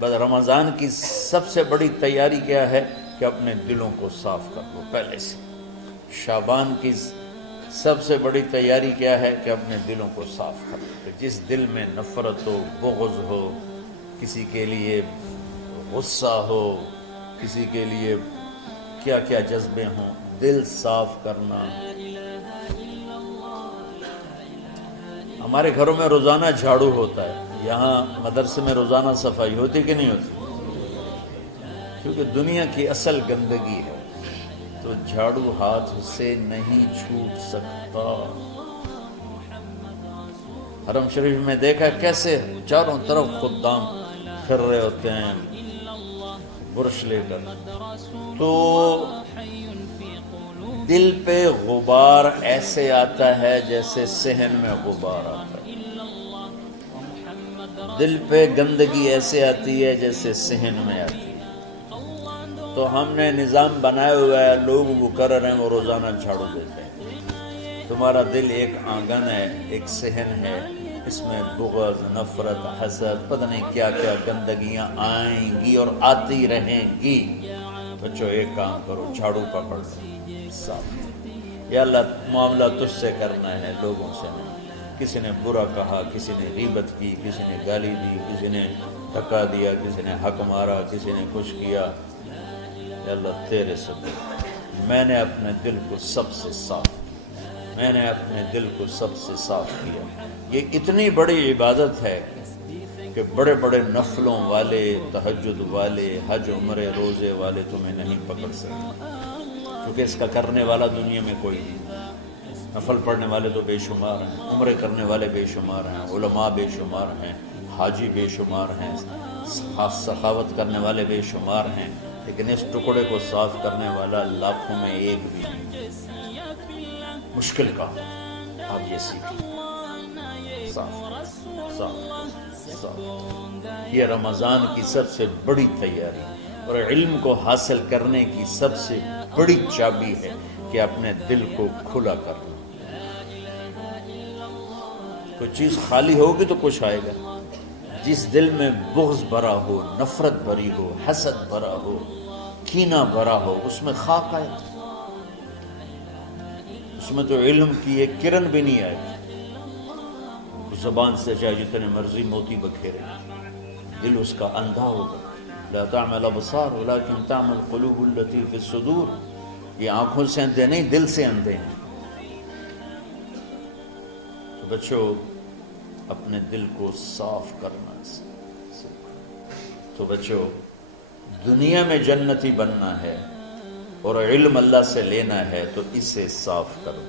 بس رمضان کی سب سے بڑی تیاری کیا ہے کہ اپنے دلوں کو صاف کر لو پہلے سے۔ شعبان کی سب سے بڑی تیاری کیا ہے کہ اپنے دلوں کو صاف کر لو، کہ جس دل میں نفرت ہو، بغض ہو، کسی کے لیے غصہ ہو، کسی کے لیے کیا کیا جذبے ہوں، دل صاف کرنا۔ ہمارے گھروں میں روزانہ جھاڑو ہوتا ہے، یہاں مدرسے میں روزانہ صفائی ہوتی کہ نہیں ہوتی؟ کیونکہ دنیا کی اصل گندگی ہے، تو جھاڑو ہاتھ سے نہیں چھوٹ سکتا۔ حرم شریف میں دیکھا کیسے چاروں طرف خدام پھر رہے ہوتے ہیں برش لے کر، تو دل پہ غبار ایسے آتا ہے جیسے صحن میں غبار آتا ہے، دل پہ گندگی ایسے آتی ہے جیسے صحن میں آتی ہے۔ تو ہم نے نظام بنایا ہوا ہے، لوگ وہ کر رہے ہیں، وہ روزانہ جھاڑو دیتے ہیں۔ تمہارا دل ایک آنگن ہے، ایک صحن ہے، اس میں بغض، نفرت، حسد، پتہ نہیں کیا کیا گندگیاں آئیں گی اور آتی رہیں گی۔ بچوں ایک کام کرو، جھاڑو پکڑ لو، صاف۔ یا اللہ معاملہ تجھ سے کرنا ہے، لوگوں سے نہیں۔ کسی نے برا کہا، کسی نے غیبت کی، کسی نے گالی دی، کسی نے دھکا دیا، کسی نے حق مارا، کسی نے کچھ کیا، یا اللہ تیرے سبب میں نے اپنے دل کو سب سے صاف کیا، میں نے اپنے دل کو سب سے صاف کیا۔ یہ اتنی بڑی عبادت ہے کہ بڑے بڑے نفلوں والے، تہجد والے، حج عمرے روزے والے تمہیں نہیں پکڑ سکتے، کیونکہ اس کا کرنے والا دنیا میں کوئی نہیں۔ نفل پڑھنے والے تو بے شمار ہیں، عمرے کرنے والے بے شمار ہیں، علماء بے شمار ہیں، حاجی بے شمار ہیں، سخاوت کرنے والے بے شمار ہیں، لیکن اس ٹکڑے کو صاف کرنے والا لاکھوں میں ایک بھی نہیں۔ مشکل کام آپ یہ سیکھیں، صاف صاف صاف۔ یہ رمضان کی سب سے بڑی تیاری اور علم کو حاصل کرنے کی سب سے بڑی چابی ہے کہ اپنے دل کو کھلا کر لو۔ کوئی چیز خالی ہوگی تو کچھ آئے گا۔ جس دل میں بغض بھرا ہو، نفرت بھری ہو، حسد بھرا ہو، کینہ بھرا ہو، اس میں خاک آئے، اس میں تو علم کی ایک کرن بھی نہیں آئے گی۔ زبان سے چاہے جتنے مرضی موتی بکھیرے، دل اس کا اندھا ہوگا۔ لا تعمل ابصار ولكن تعمل قلوب التي في الصدور۔ یہ آنکھوں سے اندھے نہیں، دل سے اندھے ہیں۔ تو بچوں اپنے دل کو صاف کرنا تو بچوں دنیا میں جنتی بننا ہے اور علم اللہ سے لینا ہے تو اسے صاف کرو۔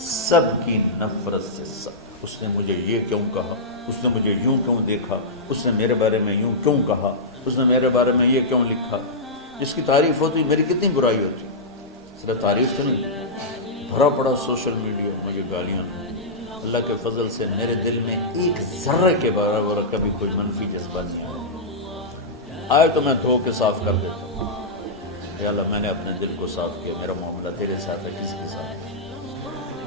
سب کی نفرت سے سب، اس نے مجھے یہ کیوں کہا، اس نے مجھے یوں کیوں دیکھا، اس نے میرے بارے میں یوں کیوں کہا، اس نے میرے بارے میں یہ کیوں لکھا۔ جس کی تعریف ہوتی میری کتنی برائی ہوتی، صرف تعریف تو نہیں، بھرا پڑا سوشل میڈیا مجھے گالیاں۔ اللہ کے فضل سے میرے دل میں ایک ذرے کے برابر کبھی کوئی منفی جذبہ نہیں آیا، آئے تو میں دھو کے صاف کر دیتا ہوں۔ یا اللہ میں نے اپنے دل کو صاف کیا، میرا معاملہ تیرے ساتھ ہے، کسی کے ساتھ ہے۔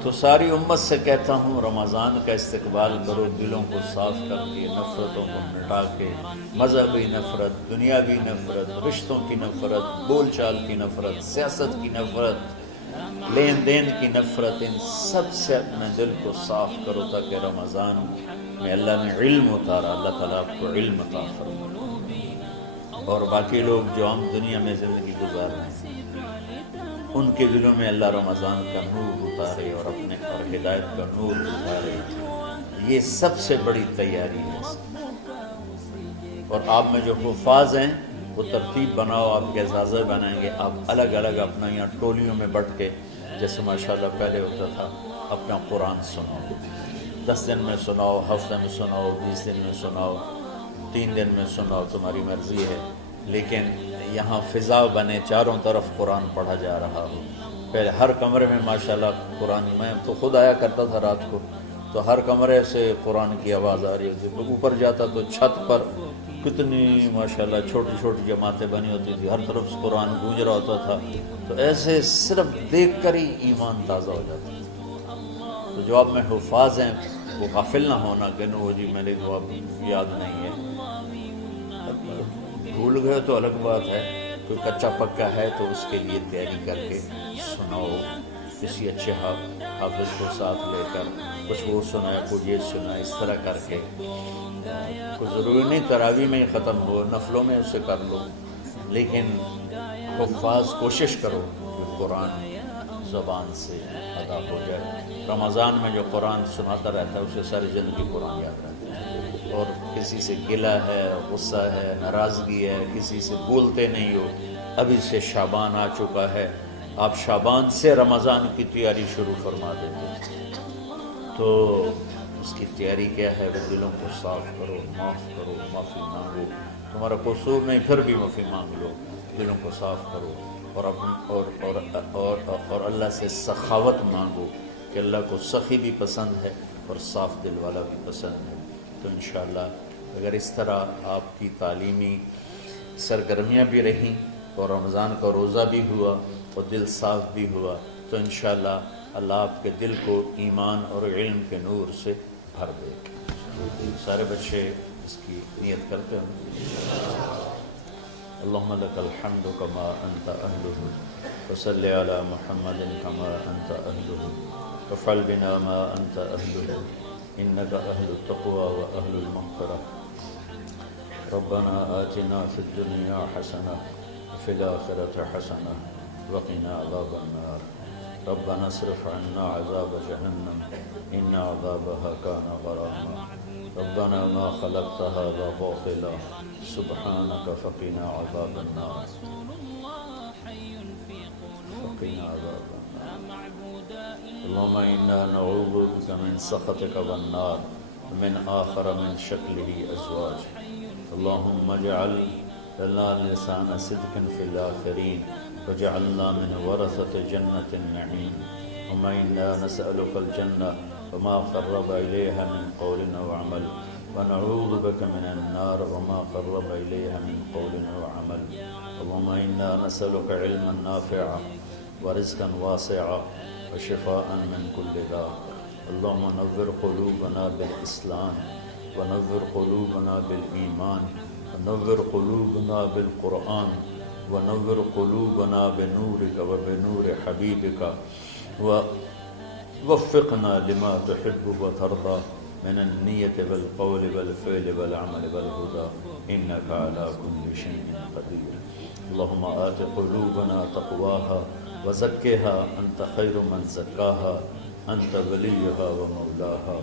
تو ساری امت سے کہتا ہوں رمضان کا استقبال کرو، دلوں کو صاف کر کے، نفرتوں کو مٹا کے، مذہبی نفرت، دنیاوی نفرت، رشتوں کی نفرت، بول چال کی نفرت، سیاست کی نفرت، لین دین کی نفرت، ان سب سے اپنے دل کو صاف کرو تاکہ رمضان میں اللہ نے علم اتارا، اللہ تعالیٰ آپ کو علم عطا فرمائے، اور باقی لوگ جو ہم دنیا میں زندگی گزار رہے ہیں ان کے دلوں میں اللہ رمضان کا نور اتارے اور اپنے اور ہدایت کا نور اتارے۔ یہ سب سے بڑی تیاری ہے۔ اور آپ میں جو حفاظ ہیں وہ ترتیب بناؤ، آپ کے اعزازہ بنائیں گے، آپ الگ الگ اپنا یہاں ٹولیوں میں بٹ کے، جیسے ماشاءاللہ پہلے ہوتا تھا، اپنا قرآن سناؤ، 10 دن میں سناؤ، ہفتے میں سناؤ، 20 دن میں سناؤ، 3 دن میں سناؤ، تمہاری مرضی ہے، لیکن یہاں فضا بنے، چاروں طرف قرآن پڑھا جا رہا ہو۔ پہلے ہر کمرے میں ماشاءاللہ قرآن، میں تو خود آیا کرتا تھا رات کو، تو ہر کمرے سے قرآن کی آواز آ رہی ہوتی، تو اوپر جاتا تو چھت پر کتنی ماشاءاللہ چھوٹی چھوٹی جماعتیں بنی ہوتی تھی، ہر طرف سے قرآن گونج رہا ہوتا تھا، تو ایسے صرف دیکھ کر ہی ایمان تازہ ہو جاتا تھا۔ تو جو آپ میں حفاظ ہیں وہ غافل نہ ہونا کہ نو جی میرے کو اب یاد نہیں ہے، بھول گئے تو الگ بات ہے، کوئی کچا پکا ہے تو اس کے لیے تیاری کر کے سناؤ، کسی اچھے حافظ کو ساتھ لے کر کچھ وہ سنائے، کوئی یہ سنائے، اس طرح کر کے. کوئی ضروری نہیں تراویح میں ہی ختم ہو، نفلوں میں اسے کر لو، لیکن حفاظ کوشش کرو کہ قرآن زبان سے ادا ہو جائے. رمضان میں جو قرآن سناتا رہتا ہے اسے ساری زندگی قرآن یاد رہتا ہے. اور کسی سے گلہ ہے، غصہ ہے، ناراضگی ہے، کسی سے بولتے نہیں ہو، ابھی سے شعبان آ چکا ہے، آپ شعبان سے رمضان کی تیاری شروع فرما دیتے. تو اس کی تیاری کیا ہے؟ وہ دلوں کو صاف کرو، معاف کرو، معافی مانگو. تمہارا قصور نہیں پھر بھی معافی مانگ لو، دلوں کو صاف کرو. اور اللہ سے سخاوت مانگو کہ اللہ کو سخی بھی پسند ہے اور صاف دل والا بھی پسند ہے. تو انشاءاللہ اگر اس طرح آپ کی تعلیمی سرگرمیاں بھی رہیں اور رمضان کا روزہ بھی ہوا اور دل صاف بھی ہوا، تو انشاءاللہ اللہ آپ کے دل کو ایمان اور علم کے نور سے بھر دے. سارے بچے اس کی نیت کرتے ہیں. اللہم لک الحمد کما انت اہلہ فصل علی محمد کما انت اہلہ وفعل بنا ما انت اہلہ انک اہل التقوی و اہل المغفرہ. ربنا آتنا فی الدنیا حسنہ وفی الآخرة حسنہ وقنا عذاب النار. ربنا اصرف عنا عذاب جہنم ان عذابها كان غراما. ربنا ما خلقت هذا باطلا سبحانك فقنا عذاب النار. فقنا عذاب النار. اللهم إنا نعوذ بك من سخطك والنار ومن آخر من شكله أزواج. اللهم اجعل لنا لسان صدق في الآخرين وجعلنا من ورثة جنة النعيم. اللهم إنا نسألك الجنة وما قرب إليها من قول وعمل ونعوذ بك من النار وما قرب إليها من قول وعمل. اللهم إنا نسألك علما نافعا ورزقا واسعا وشفاء من كل داء. اللهم نور قلوبنا بالإسلام ونور قلوبنا بالإيمان ونور قلوبنا بالقرآن ونور قلوبنا بنورك وبنور حبيبك ووفقنا لما تحب وترضى من النية والقول والفعل والعمل والهدى إنك على كل شيء قدير. اللهم آت قلوبنا تقواها وزكها أنت خير من زكاها أنت وليها ومولاها.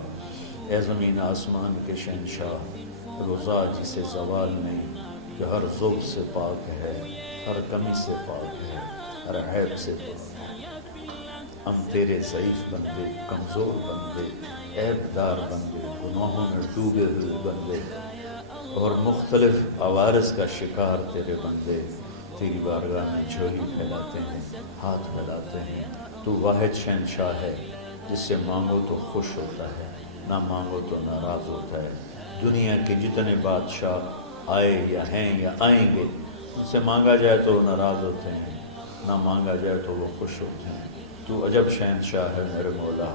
اے زمین آسمان کے شہنشاہ، روزہ جسے زوال نہیں، جو ہر ذوق سے پاک ہے، ہر کمی سے پاک ہے، ہر عیب سے پاک ہے. ہم تیرے ضعیف بندے، کمزور بندے، عیب دار بندے، گناہوں میں ڈوبے ہوئے بندے اور مختلف عوارض کا شکار تیرے بندے تیری بارگاہ میں جھولی پھیلاتے ہیں، ہاتھ پھیلاتے ہیں. تو واحد شہنشاہ ہے جس سے مانگو تو خوش ہوتا ہے، نہ مانگو تو ناراض ہوتا ہے. دنیا کے جتنے بادشاہ آئے یا ہیں یا آئیں گے، ان سے مانگا جائے تو وہ ناراض ہوتے ہیں، نہ مانگا جائے تو وہ خوش ہوتے ہیں. تو عجب شہنشاہ ہے میرے مولا،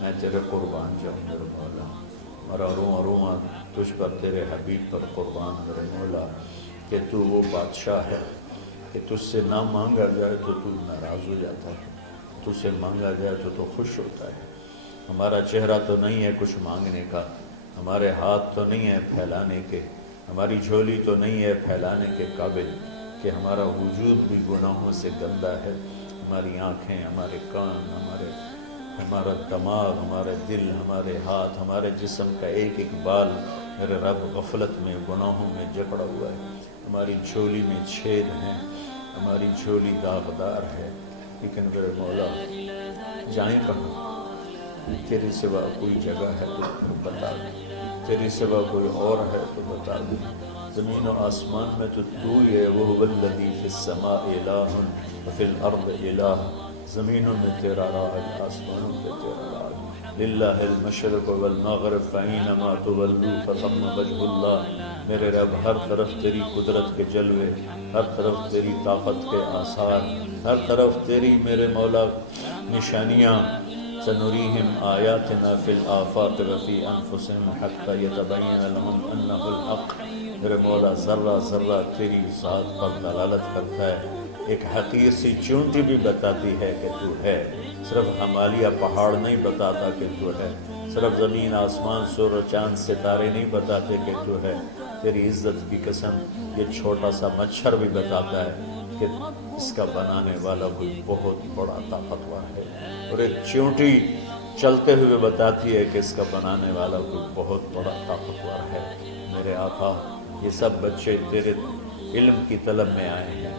میں تیرے قربان جاؤں میرے مولا. میرا رواں رواں تجھ پر، تیرے حبیب پر قربان میرے مولا، کہ تو وہ بادشاہ ہے کہ تجھ سے نہ مانگا جائے تو تو ناراض ہو جاتا ہے، تجھ سے مانگا جائے تو خوش ہوتا ہے. ہمارا چہرہ تو نہیں ہے کچھ مانگنے کا، ہمارے ہاتھ تو نہیں ہے پھیلانے کے، ہماری جھولی تو نہیں ہے پھیلانے کے قابل، کہ ہمارا وجود بھی گناہوں سے گندا ہے. ہماری آنکھیں، ہمارے کان، ہمارا دماغ، ہمارے دل، ہمارے ہاتھ، ہمارے جسم کا ایک ایک بال میرے رب غفلت میں، گناہوں میں جکڑا ہوا ہے. ہماری جھولی میں چھید ہیں، ہماری جھولی داغدار ہے. لیکن میرے مولا جائیں کہاں؟ تیرے سوا کوئی جگہ ہے تو بتا دے، تیرے سوا کوئی اور ہے تو بتا دے. زمین و آسمان میں تو ہی ہے. وَهُوَ الَّذِي فِي السَّمَاءِ إِلَٰهٌ وَفِي الْأَرْضِ إِلَٰهٌ. زمینوں میں تیرا راج، آسمانوں پہ تیرا راج. لِلَّهِ الْمَشْرِقُ وَالْمَغْرِبُ فَأَيْنَمَا تُوَلُّوا فَثَمَّ وَجْهُ اللَّهِ. میرے رب ہر طرف تیری قدرت کے جلوے، ہر طرف تیری طاقت کے آثار، ہر طرف تیری میرے مولا نشانیاں. سنريهم آياتنا في الآفاق وفي أنفسهم حتى يتبين لهم أنه الحق میرے مولا ذرہ ذرہ تیری ذات پر دلالت کرتا ہے، ایک حقیر سی چونٹی بھی بتاتی ہے کہ تو ہے، صرف ہمالیہ پہاڑ نہیں بتاتا کہ تو ہے، صرف زمین آسمان سور و چاند ستارے نہیں بتاتے کہ تو ہے، تیری عزت کی قسم یہ چھوٹا سا مچھر بھی بتاتا ہے کہ اس کا بنانے والا کوئی بہت بڑا طاقتور ہے، اور ایک چونٹی چلتے ہوئے بتاتی ہے کہ اس کا بنانے والا کوئی بہت بڑا طاقتور ہے۔ میرے آقا، یہ سب بچے تیرے علم کی طلب میں آئے ہیں،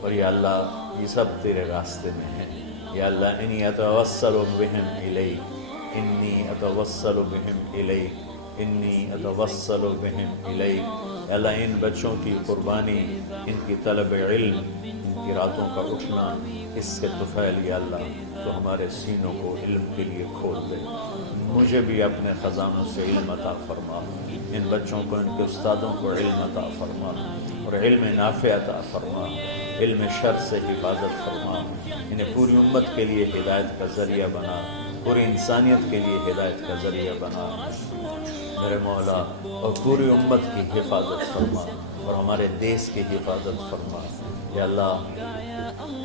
اور یا اللہ یہ سب تیرے راستے میں ہیں۔ یا اللہ انی اتوسل بہم الیک، انی اتوسل بہم الیک، انی اتوسل بہم الیک۔ یا اللہ ان بچوں کی قربانی، ان کی طلب علم، ان کی راتوں کا اٹھنا، اس سے طفیل یا اللہ تو ہمارے سینوں کو علم کے لیے کھول دے۔ مجھے بھی اپنے خزانوں سے علم عطا فرما، ان بچوں کو، ان کے استادوں کو علم عطا فرما، اور علم نافع عطا فرما، علم شر سے حفاظت فرما، انہیں پوری امت کے لیے ہدایت کا ذریعہ بنا، پوری انسانیت کے لیے ہدایت کا ذریعہ بنا میرے مولا، اور پوری امت کی حفاظت فرما، اور ہمارے دیس کی حفاظت فرما۔ یا اللہ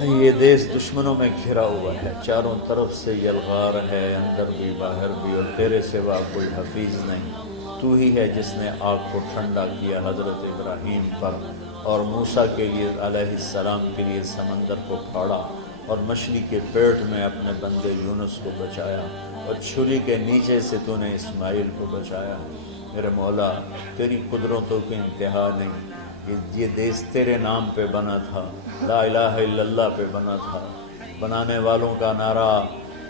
یہ دیس دشمنوں میں گھرا ہوا ہے، چاروں طرف سے یلغار ہے، اندر بھی باہر بھی، اور تیرے سوا کوئی حفیظ نہیں۔ تو ہی ہے جس نے آگ کو ٹھنڈا کیا حضرت ابراہیم پر، اور موسیٰ کے لیے علیہ السلام کے لیے سمندر کو پھاڑا، اور مچھلی کے پیٹ میں اپنے بندے یونس کو بچایا، اور چھری کے نیچے سے تو نے اسماعیل کو بچایا۔ میرے مولا تیری قدرتوں کی انتہا نہیں، یہ دیس تیرے نام پہ بنا تھا، لا الہ الا اللہ پہ بنا تھا۔ بنانے والوں کا نعرہ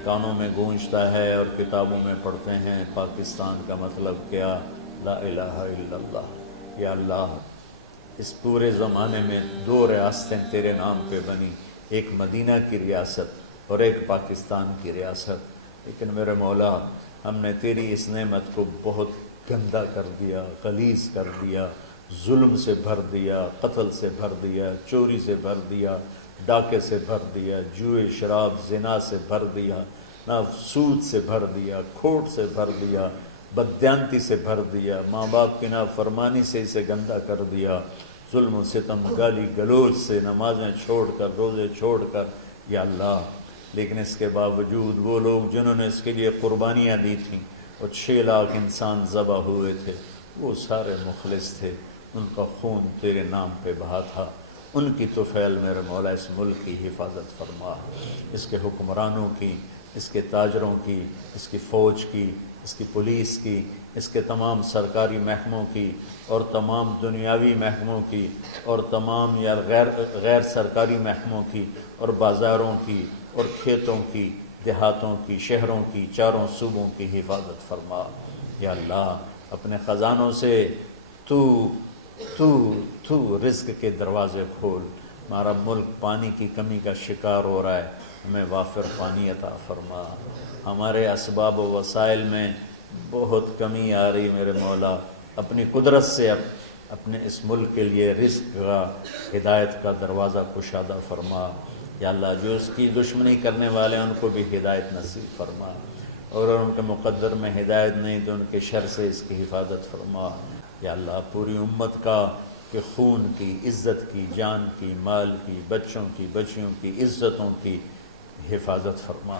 کانوں میں گونجتا ہے اور کتابوں میں پڑھتے ہیں، پاکستان کا مطلب کیا؟ لا الہ الا اللہ۔ یا اللہ اس پورے زمانے میں 2 ریاستیں تیرے نام پہ بنی، ایک مدینہ کی ریاست اور ایک پاکستان کی ریاست، لیکن میرے مولا ہم نے تیری اس نعمت کو بہت گندا کر دیا، غلیظ کر دیا، ظلم سے بھر دیا، قتل سے بھر دیا، چوری سے بھر دیا، ڈاکے سے بھر دیا، جوئے شراب زنا سے بھر دیا، نہ سود سے بھر دیا، کھوٹ سے بھر دیا، بددیانتی سے بھر دیا، ماں باپ کی نافرمانی سے اسے گندا کر دیا، ظلم و ستم، گالی گلوچ سے، نمازیں چھوڑ کر، روزے چھوڑ کر، یا اللہ لیکن اس کے باوجود وہ لوگ جنہوں نے اس کے لیے قربانیاں دی تھیں، اور 6 لاکھ انسان ذبح ہوئے تھے، وہ سارے مخلص تھے، ان کا خون تیرے نام پہ بہا تھا، ان کی طفیل میرے مولا اس ملک کی حفاظت فرما، اس کے حکمرانوں کی، اس کے تاجروں کی، اس کی فوج کی، اس کی پولیس کی، اس کے تمام سرکاری محکموں کی، اور تمام دنیاوی محکموں کی، اور تمام یا غیر سرکاری محکموں کی، اور بازاروں کی، اور کھیتوں کی، دیہاتوں کی، شہروں کی، چاروں صوبوں کی حفاظت فرما۔ یا اللہ اپنے خزانوں سے تو رزق کے دروازے کھول، ہمارا ملک پانی کی کمی کا شکار ہو رہا ہے، ہمیں وافر پانی عطا فرما، ہمارے اسباب و وسائل میں بہت کمی آ رہی میرے مولا، اپنی قدرت سے اپنے اس ملک کے لیے رزق کا، ہدایت کا دروازہ کشادہ فرما۔ یا اللہ جو اس کی دشمنی کرنے والے ہیں ان کو بھی ہدایت نصیب فرما، اور ان کے مقدر میں ہدایت نہیں تو ان کے شر سے اس کی حفاظت فرما۔ یا اللہ پوری امت کا کہ خون کی، عزت کی، جان کی، مال کی، بچوں کی، بچیوں کی، عزتوں کی حفاظت فرما،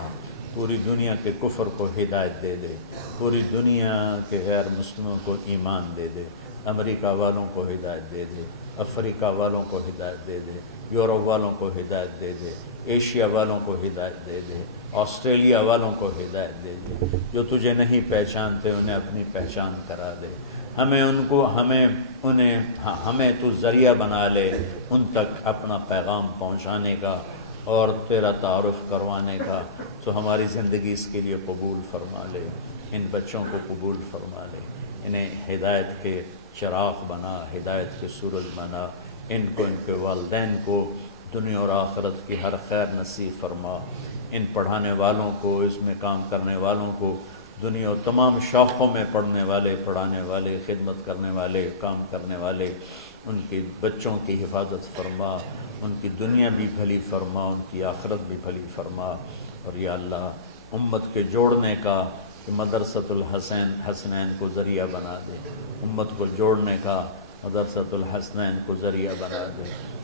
پوری دنیا کے کفر کو ہدایت دے دے، پوری دنیا کے غیر مسلموں کو ایمان دے دے، امریکہ والوں کو ہدایت دے دے، افریقہ والوں کو ہدایت دے دے، یورپ والوں کو ہدایت دے دے، ایشیا والوں کو ہدایت دے دے، آسٹریلیا والوں کو ہدایت دے دے، جو تجھے نہیں پہچانتے انہیں اپنی پہچان کرا دے، ہمیں تو ذریعہ بنا لے ان تک اپنا پیغام پہنچانے کا اور تیرا تعارف کروانے کا، تو ہماری زندگی اس کے لیے قبول فرما لے، ان بچوں کو قبول فرما لے، انہیں ہدایت کے چراغ بنا، ہدایت کے سورج بنا، ان کو، ان کے والدین کو دنیا اور آخرت کی ہر خیر نصیب فرما، ان پڑھانے والوں کو، اس میں کام کرنے والوں کو، دنیا اور تمام شاخوں میں پڑھنے والے، پڑھانے والے، خدمت کرنے والے، کام کرنے والے، ان کے بچوں کی حفاظت فرما، ان کی دنیا بھی بھلی فرما، ان کی آخرت بھی بھلی فرما، اور یا اللہ امت کے جوڑنے کا کہ مدرسۃ الحسنین کو ذریعہ بنا دے، امت کو جوڑنے کا مدرسۃ الحسنین کو ذریعہ بنا دے۔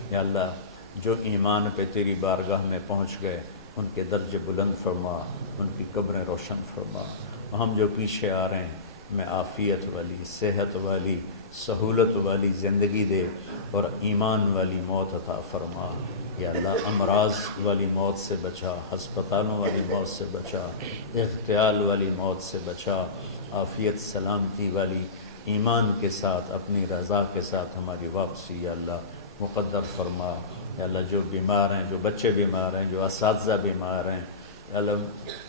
یا اللہ جو ایمان پہ تیری بارگاہ میں پہنچ گئے ان کے درجے بلند فرما، ان کی قبریں روشن فرما۔ ہم جو پیچھے آ رہے ہیں میں عافیت والی، صحت والی، سہولت والی زندگی دے اور ایمان والی موت عطا فرما۔ یا اللہ امراض والی موت سے بچا، ہسپتالوں والی موت سے بچا، اغتیال والی موت سے بچا، عافیت سلامتی والی ایمان کے ساتھ اپنی رضا کے ساتھ ہماری واپسی یا اللہ مقدر فرما۔ یا اللہ جو بیمار ہیں، جو بچے بیمار ہیں، جو اساتذہ بیمار ہیں، یا اللہ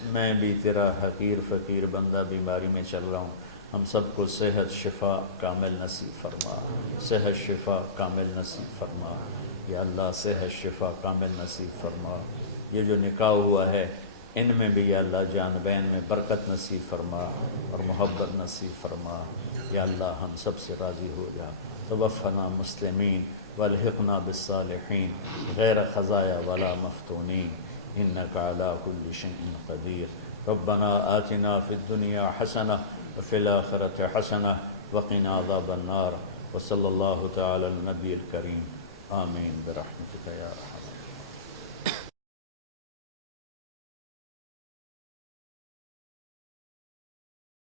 میں بھی تیرا حقیر فقیر بندہ بیماری میں چل رہا ہوں، ہم سب کو صحت شفا کامل نصیب فرما، صحت شفا کامل نصیب فرما۔ یا اللہ صحت شفا کامل نصیب فرما۔ یہ جو نکاح ہوا ہے ان میں بھی یا اللہ جان بین میں برکت نصیب فرما اور محبت نصیب فرما۔ یا اللہ ہم سب سے راضی ہو جا۔ توفنا مسلمین والحقنا بالصالحین غیر خزایا ولا مفتونین انک علی کل شیء قدیر۔ ربنا آتنا فی الدنیا حسنہ وفی الآخرۃ حسنہ وقنا عذاب النار۔ وصلی اللہ تعالی علی النبی الکریم آمین برحمتک یا ارحم۔